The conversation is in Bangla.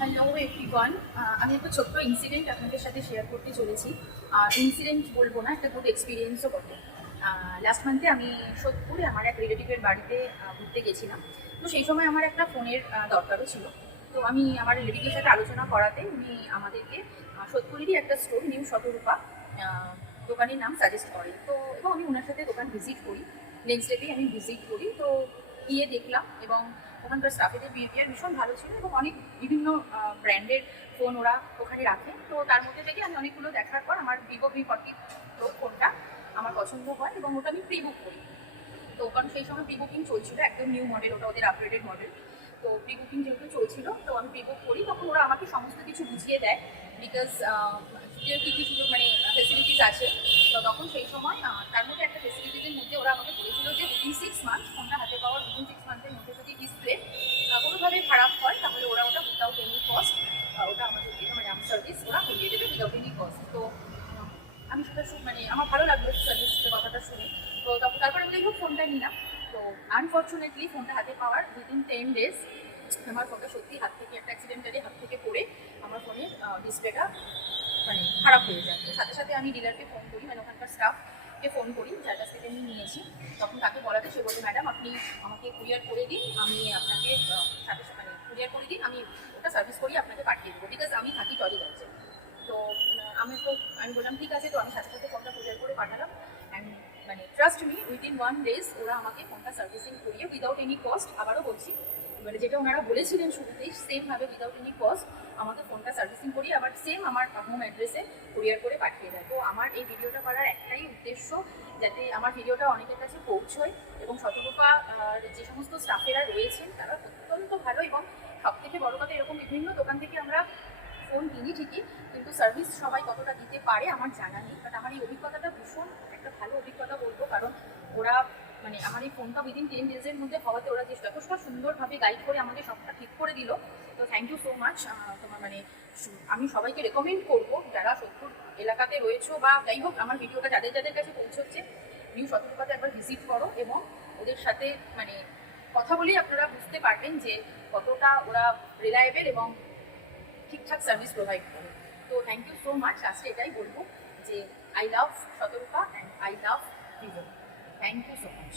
হ্যালো এভরিওয়ান, আমি একটা ছোট্ট ইনসিডেন্ট আপনাদের সাথে শেয়ার করতে চলেছি। ইনসিডেন্ট বলবো না, একটা গুড এক্সপিরিয়েন্সও বটে। লাস্ট মান্থে আমি সোদপুরে আমার এক রিলেটিভের বাড়িতে ঘুরতে গেছিলাম। তো সেই সময় আমার একটা ফোনের দরকারও ছিল। তো আমি আমার রিলেটিভের সাথে আলোচনা করাতে উনি আমাদেরকে সোদপুরেরই একটা স্টোর নিউ শতরূপা দোকানের নাম সাজেস্ট করেন। তো এবং আমি ওনার সাথে দোকান ভিজিট করি, নেক্সট ডেতেই আমি ভিজিট করি। তো গিয়ে দেখলাম এবং ওখানকার স্টাফেদের বিহেভিয়ার ভীষণ ভালো ছিল এবং অনেক বিভিন্ন ব্র্যান্ডের ফোন ওরা ওখানে রাখে। তো তার মধ্যে থেকে আমি অনেকগুলো দেখার পর আমার Vivo V40 Pro ফোনটা আমার পছন্দ হয় এবং ওটা আমি প্রি বুক করি। তো কারণ সেই সময় প্রি বুকিং চলছিল, একদম নিউ মডেল, ওটা ওদের আপগ্রেডেড মডেল। তো প্রি বুকিং যেহেতু চলছিল, তো আমি প্রি বুক করি, তখন ওরা আমাকে সমস্ত কিছু বুঝিয়ে দেয় বিকজ কী কী সুযোগ মানে ফেসিলিটিস আছে। তো তখন সেই সময় তার মধ্যে একটা ফেসিলিটিসের মধ্যে ওরা আমাকে বলেছিল যে উইদিন 6 মান্থ ফোনটা হাতে পাওয়ার উইদিন 6 মান্থের মধ্যে যদি ডিসপ্লে কোনোভাবে খারাপ হয় তাহলে ওরা ওটা উইদাউট এনি কস্ট ওটা আমাদেরকে মানে আমার সার্ভিস ওরা করিয়ে দেবে উইদাউট এনি কস্ট। তো আমি সেটা মানে আমার ভালো লাগলো সার্ভিসের কথাটা শুনে। তো তখন তারপরে আমি যাই হোক ফোনটা নিলাম। তো আনফর্চুনেটলি ফোনটা হাতে পাওয়ার উইদিন 10 days আমার ফোনটা সত্যি হাত থেকে একটা অ্যাক্সিডেন্টালি হাত থেকে পড়ে আমার ফোনের ডিসপ্লেটা মানে খারাপ হয়ে যায়। তো সাথে সাথে আমি ডিলারকে ফোন করি, মানে ওখানকার স্টাফকে ফোন করি যার কাছ থেকে আমি নিয়েছি। তখন তাকে বলাতে সে বলবে, ম্যাডাম আপনি আমাকে কুরিয়ার করে দিন, আমি আপনাকে সাথে মানে কুরিয়ার করে দিন, আমি ওটা সার্ভিস করি আপনাকে পাঠিয়ে দেবো, বিকজ আমি থাকি টলিগঞ্জে। তো আমি বললাম ঠিক আছে। তো আমি সাথে সাথে ফোনটা কুরিয়ার করে পাঠালাম অ্যান্ড মানে ট্রাস্ট মি উইদিন 1 days ওরা আমাকে ফোনটা সার্ভিসিং করিয়ে উইদাউট এনি কস্ট, আবারও বলছি মানে যেটা ওনারা বলেছিলেন শুরুতেই সেমভাবে উইদাউট এনি কস্ট আমাকে ফোনটা সার্ভিসিং করিয়ে আবার সেম আমার হোম অ্যাড্রেসে কুরিয়ার করে পাঠিয়ে দেয়। তো আমার এই ভিডিওটা করার একটাই উদ্দেশ্য, যাতে আমার ভিডিওটা অনেকের কাছে পৌঁছয় এবং শতরূপা যে সমস্ত স্টাফেরা রয়েছেন তারা অত্যন্ত ভালো। এবং সব থেকে বড় কথা, এরকম বিভিন্ন দোকান থেকে আমরা ফোন কিনি ঠিকই, কিন্তু সার্ভিস সবাই কতটা দিতে পারে আমার জানা নেই। বাট আমার এই অভিজ্ঞতাটা ভীষণ একটা ভালো অভিজ্ঞতা বলবো, কারণ ওরা মানে আমার এই ফোনটা উইদিন 10 days মধ্যে হওয়াতে ওরা যে যথেষ্ট সুন্দরভাবে গাইড করে আমাকে সবটা ঠিক করে দিল। তো থ্যাংক ইউ সো মাচ। তোমার মানে আমি সবাইকে রেকমেন্ড করবো যারা সোদপুর এলাকাতে রয়েছো বা যাই হোক আমার ভিডিওটা যাদের যাদের কাছে পৌঁছচ্ছে, নিউ শতরূপাতে একবার ভিজিট করো এবং ওদের সাথে মানে কথা বলেই আপনারা বুঝতে পারবেন যে কতটা ওরা রিলায়েবল এবং ঠিকঠাক সার্ভিস প্রোভাইড করে। তো থ্যাংক ইউ সো মাচ। লাস্টে এটাই বলবো যে I love Shatarupa and I love Vivo. Thank you so much.